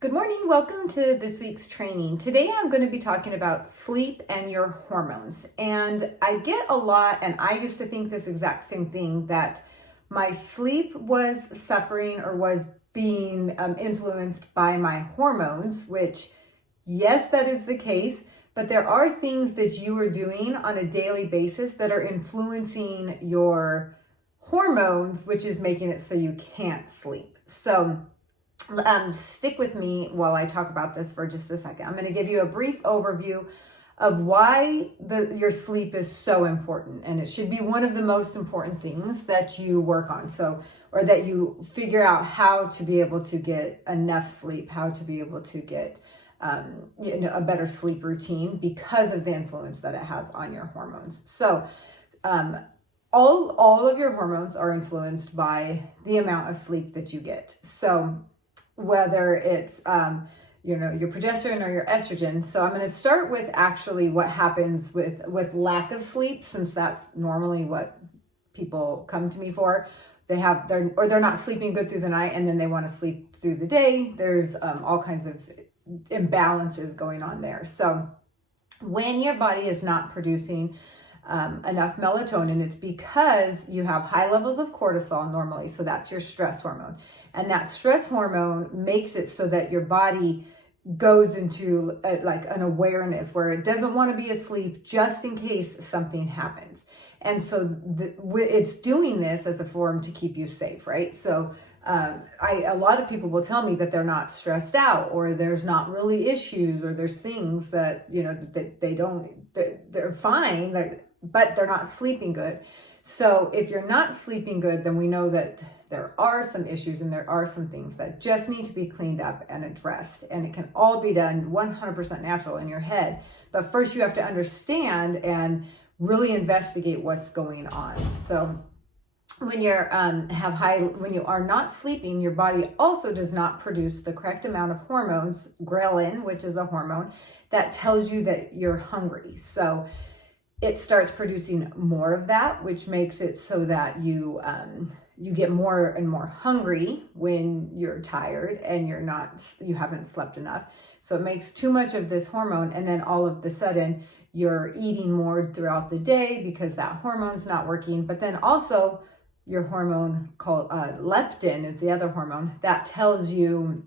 Good morning. Welcome to this week's training. Today I'm going to be talking about sleep and your hormones. And I get a lot, and I used to think this exact same thing, that my sleep was suffering or was being influenced by my hormones, which, yes, that is the case. But there are things that you are doing on a daily basis that are influencing your hormones, which is making it so you can't sleep. So stick with me while I talk about this for just a second. I'm going to give you a brief overview of why your sleep is so important, and it should be one of the most important things that you work on. Or that you figure out how to be able to get enough sleep, how to be able to get a better sleep routine because of the influence that it has on your hormones. So, all of your hormones are influenced by the amount of sleep that you get. So whether it's your progesterone or your estrogen. So I'm going to start with actually what happens with lack of sleep, since that's normally what people come to me for. They're not sleeping good through the night, and then they want to sleep through the day. There's all kinds of imbalances going on there. So when your body is not producing enough melatonin, it's because you have high levels of cortisol normally. So that's your stress hormone. And that stress hormone makes it so that your body goes into like an awareness where it doesn't want to be asleep just in case something happens. And so it's doing this as a form to keep you safe, right? So a lot of people will tell me that they're not stressed out, or there's not really issues, or there's things that, that they're fine, but they're not sleeping good. So if you're not sleeping good, then we know that there are some issues and there are some things that just need to be cleaned up and addressed. And it can all be done 100% natural in your head. But first you have to understand and really investigate what's going on. So when you are not sleeping, your body also does not produce the correct amount of hormones, ghrelin, which is a hormone that tells you that you're hungry. So it starts producing more of that, which makes it so that you get more and more hungry when you're tired and you haven't slept enough. So it makes too much of this hormone, and then all of a sudden you're eating more throughout the day because that hormone's not working. But then also your hormone called leptin is the other hormone that tells you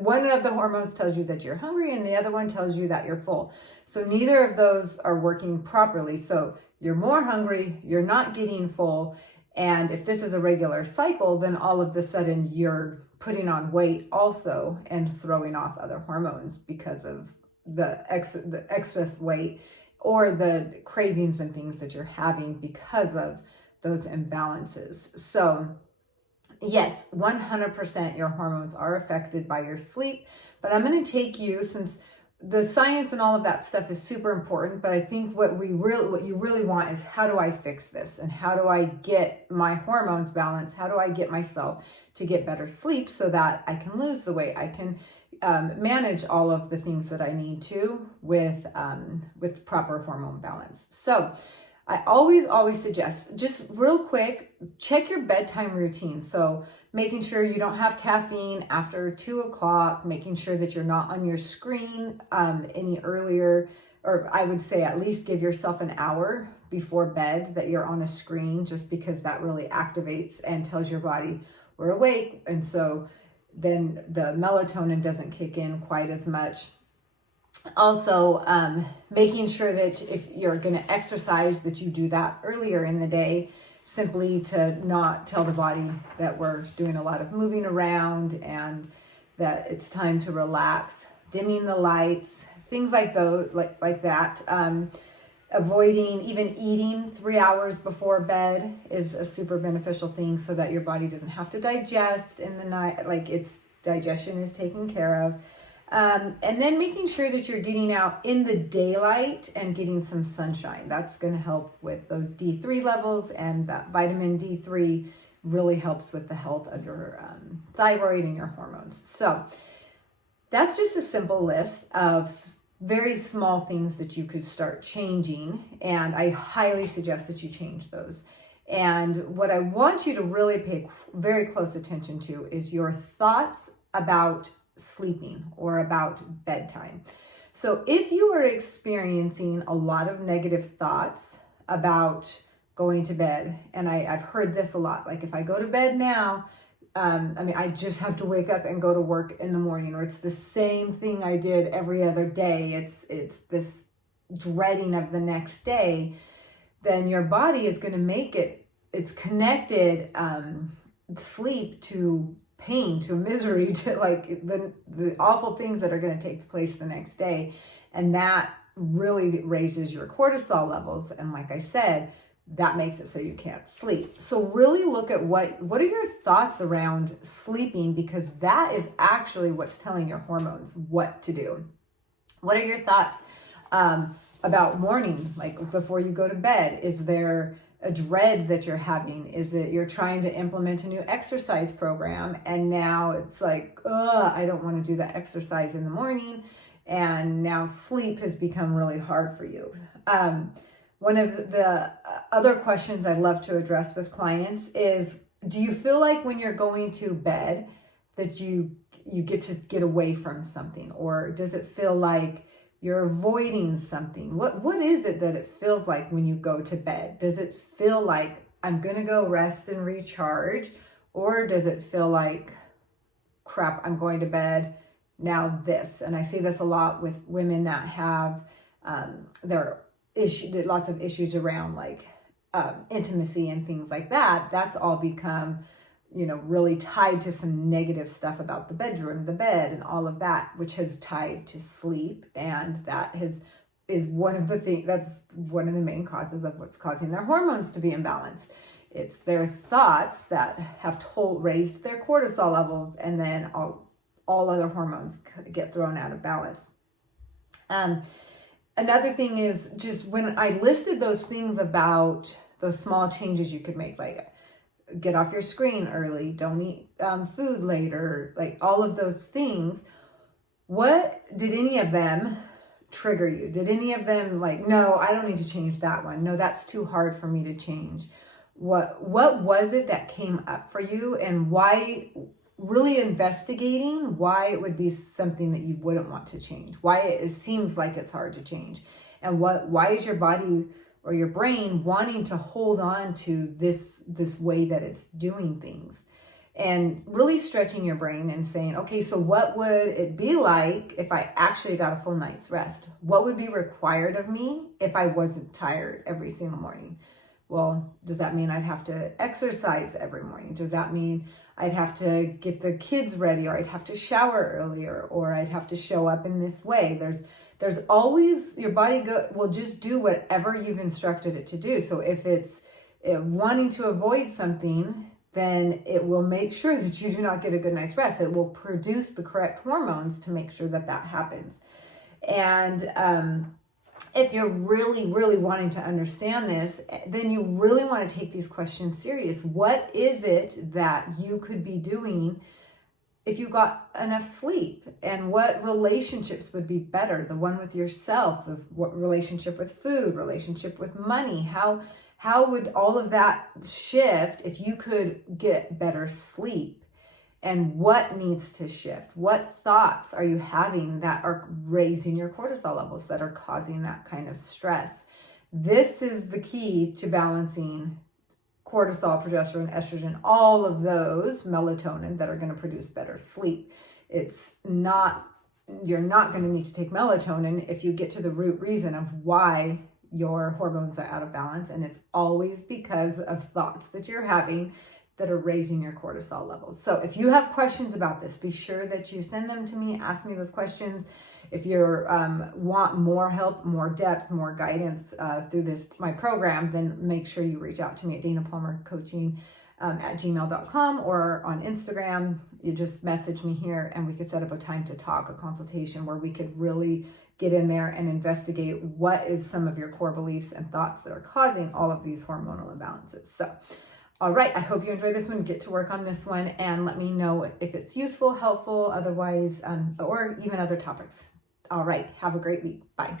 one of the hormones tells you that you're hungry, and the other one tells you that you're full. So neither of those are working properly. So you're more hungry, you're not getting full. And if this is a regular cycle, then all of a sudden you're putting on weight also and throwing off other hormones because of the excess weight or the cravings and things that you're having because of those imbalances. So yes, 100% your hormones are affected by your sleep, but I'm going to take you, since the science and all of that stuff is super important, but I think what you really want is, how do I fix this? And how do I get my hormones balanced? How do I get myself to get better sleep so that I can lose the weight? I can manage all of the things that I need to with proper hormone balance. So I always suggest, just real quick, check your bedtime routine. So making sure you don't have caffeine after 2:00, making sure that you're not on your screen any earlier, or I would say at least give yourself an hour before bed that you're on a screen, just because that really activates and tells your body we're awake. And so then the melatonin doesn't kick in quite as much. Also, making sure that if you're going to exercise, that you do that earlier in the day, simply to not tell the body that we're doing a lot of moving around and that it's time to relax. Dimming the lights, things like those, like that. Avoiding even eating 3 hours before bed is a super beneficial thing, so that your body doesn't have to digest in the night, like its digestion is taken care of. And then making sure that you're getting out in the daylight and getting some sunshine. That's going to help with those D3 levels, and that vitamin D3 really helps with the health of your thyroid and your hormones. So that's just a simple list of very small things that you could start changing, and I highly suggest that you change those. And what I want you to really pay very close attention to is your thoughts about sleeping or about bedtime. So if you are experiencing a lot of negative thoughts about going to bed, and I've heard this a lot, like if I go to bed now, I just have to wake up and go to work in the morning, or it's the same thing I did every other day. It's this dreading of the next day. Then your body is going to make it's connected sleep to pain, to misery, to like the awful things that are going to take place the next day. And that really raises your cortisol levels. And like I said, that makes it so you can't sleep. So really look at what are your thoughts around sleeping, because that is actually what's telling your hormones what to do. What are your thoughts about morning, like before you go to bed? Is there a dread that you're having? Is it you're trying to implement a new exercise program and now it's like, I don't want to do that exercise in the morning, and now sleep has become really hard for you. One of the other questions I love to address with clients is, do you feel like when you're going to bed that you get to get away from something, or does it feel like you're avoiding something? What is it that it feels like when you go to bed? Does it feel like I'm going to go rest and recharge? Or does it feel like, crap, I'm going to bed, now this? And I see this a lot with women that have lots of issues around like intimacy and things like that. That's all become really tied to some negative stuff about the bedroom, the bed, and all of that, which has tied to sleep. And that is one of the things, that's one of the main causes of what's causing their hormones to be imbalanced. It's their thoughts that have raised their cortisol levels, and then all other hormones get thrown out of balance. Another thing is, just when I listed those things about those small changes you could make, like get off your screen early, don't eat food later, like all of those things, what did any of them trigger you? Did any of them like, no, I don't need to change that one. No, that's too hard for me to change. What was it that came up for you, and why? Really investigating why it would be something that you wouldn't want to change, why it seems like it's hard to change, and why is your body or your brain wanting to hold on to this way that it's doing things. And really stretching your brain and saying, okay, so what would it be like if I actually got a full night's rest? What would be required of me if I wasn't tired every single morning? Well, does that mean I'd have to exercise every morning? Does that mean I'd have to get the kids ready, or I'd have to shower earlier, or I'd have to show up in this way? There's always, your body will just do whatever you've instructed it to do. So if it's wanting to avoid something, then it will make sure that you do not get a good night's rest. It will produce the correct hormones to make sure that happens. And if you're really, really wanting to understand this, then you really want to take these questions serious. What is it that you could be doing if you got enough sleep? And what relationships would be better? The one with yourself, what relationship with food, relationship with money? How would all of that shift if you could get better sleep? And what needs to shift? What thoughts are you having that are raising your cortisol levels, that are causing that kind of stress? This is the key to balancing cortisol, progesterone, estrogen, all of those, melatonin, that are going to produce better sleep. You're not going to need to take melatonin if you get to the root reason of why your hormones are out of balance. And it's always because of thoughts that you're having that are raising your cortisol levels. So if you have questions about this, be sure that you send them to me, ask me those questions. If you want more help, more depth, more guidance through my program, then make sure you reach out to me at danapalmercoaching@gmail.com or on Instagram. You just message me here and we could set up a time to talk, a consultation where we could really get in there and investigate what is some of your core beliefs and thoughts that are causing all of these hormonal imbalances. So, all right, I hope you enjoyed this one. Get to work on this one and let me know if it's useful, helpful, otherwise, or even other topics. All right, have a great week. Bye.